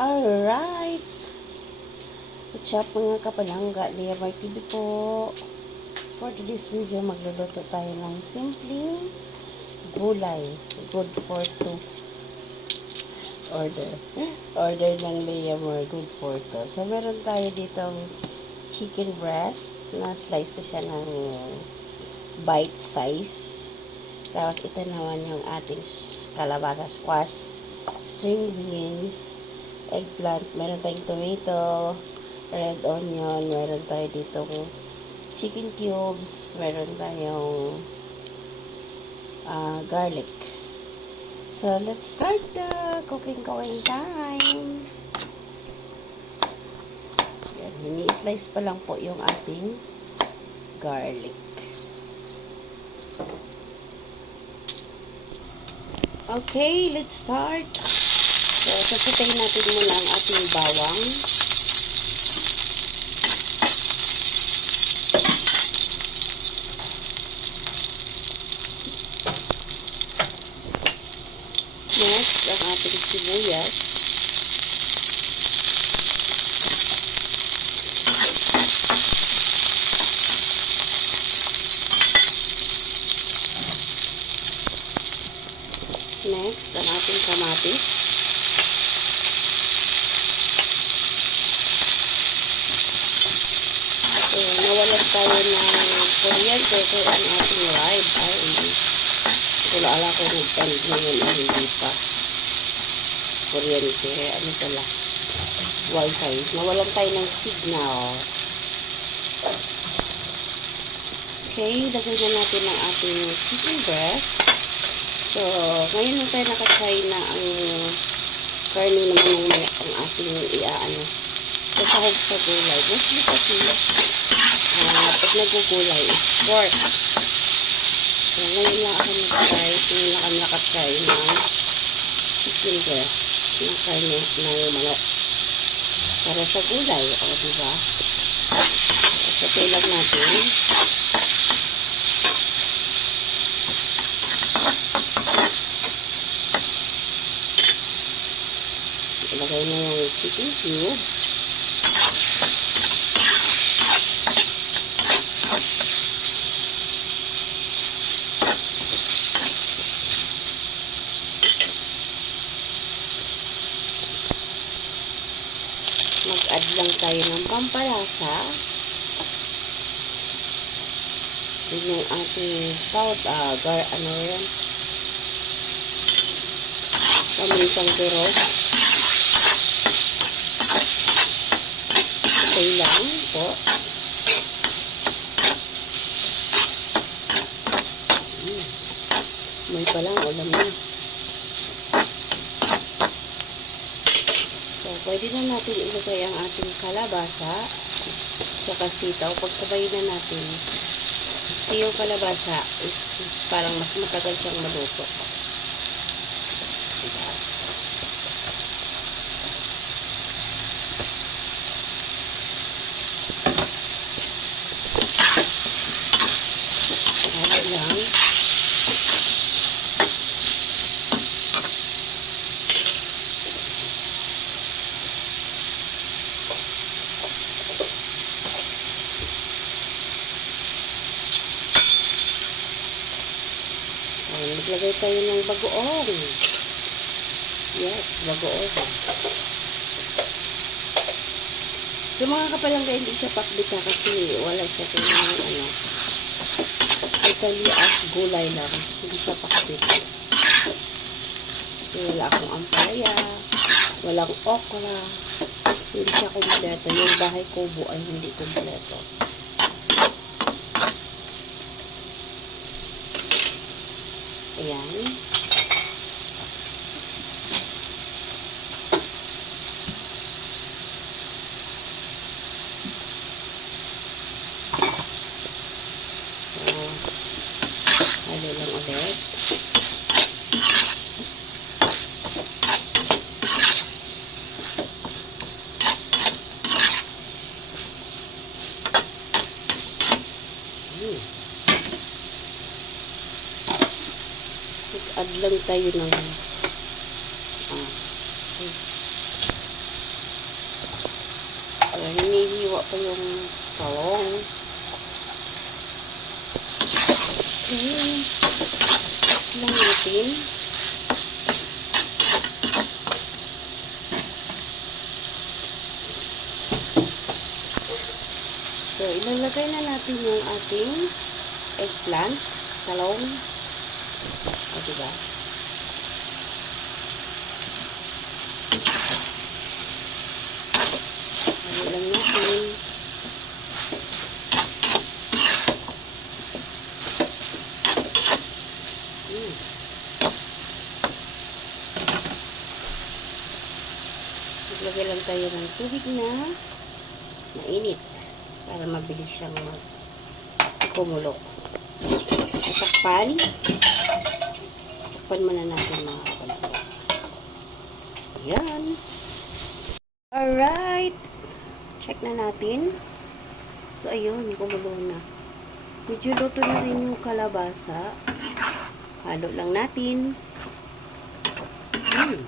Alright. What's up mga kapalangga? Leah Mar TV po. For today's video, magluluto tayo ng simpleng gulay. Good for two. Order ng Leah Mar. Good for two. So, meron tayo ditong chicken breast na slice na siya ng bite size. Tapos, ito naman yung ating kalabasa squash, string beans, eggplant, meron tayong tomato, red onion, meron tayo dito chicken cubes, meron tayong garlic. So, let's start the cooking time. Yan, mini-slice pa lang po yung ating garlic. Okay, let's start. So, sasatayin natin muna ang ating bawang. Next, ang ating sibuyas. Next, ang ating kamatis. So, nawalan tayo ng kuryente kaya ang ating ride ay hindi. Wala ala ko nagtalig ngayon ay hindi pa kuryente. Ano pala? Wi-Fi. Nawalan tayo ng signal. Okay, lagay na natin ang ating chicken breast. So, ngayon na tayo nakatry na ang karne naman ng ang ating iaano. So, sahog sa gulay. Mostly kasi, pag nagugulay, pork. So, ngayon lang ako nag-try, ngayon lang ako nakatry ng chicken breast, ng karne ng manok. Para sa gulay, o diba? So, lang natin. Ilagay na yung chicken cube. Mag-add lang tayo ng pampalasa. Yun yung ating ano yan? Paminsang turog. Okay lang po. May palang ulam na. So, pwede na natin ilagay ang ating kalabasa tsaka sitaw. Pagsabayin na natin. Kasi yung kalabasa is parang mas matagal siyang maluto. Lang. Maglagay tayo ng bagoong. Yes, bagoong. So mga kapalangga, hindi siya pakbita kasi wala siya kanyang ano. Totally as gulay lang. Hindi siya pakbit. Kasi wala akong ampalaya, walang okra. Hindi siya kompleto. Yung bahay kubo ay hindi kompleto. Ayan. So, halo lang ulit. Mag-add lang tayo ng okay. Ayan, hinihiwa pa yung talong. Okay. Mix lang natin. So, ilalagay na natin yung ating eggplant, talong. O, diba? Ano lang natin. Maglagay lang tayo ng tubig na mainit para mabilis siyang kumulok. So, takpan muna natin mga kapatid. Ayan. Alright. Check na natin. So, ayun, kumulo na. Medyo luto na rin yung kalabasa. Halo lang natin. Okay.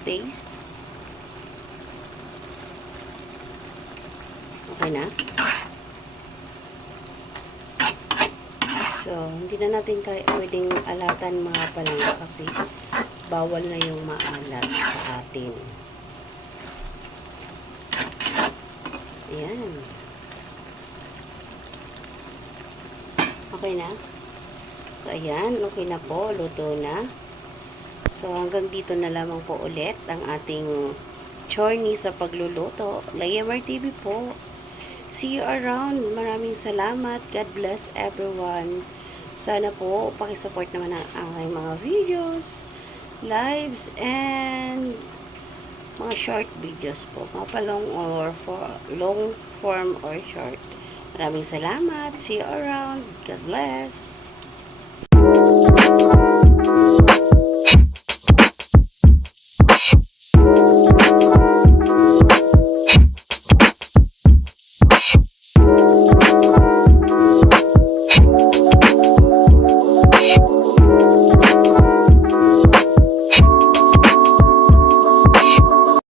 Taste. Okay na. So, hindi na natin pwedeng alatan mga palangga kasi bawal na yung maalat sa atin. Ayan. Okay na. So, ayan. Okay na po. Luto na. So, hanggang dito na lamang po ulit ang ating journey sa pagluluto. Layamar TV po. See you around. Maraming salamat. God bless everyone. Sana po, pakisupport naman ang aking mga videos, lives, and mga short videos po. Mga palong or long form or short. Maraming salamat. See you around. God bless.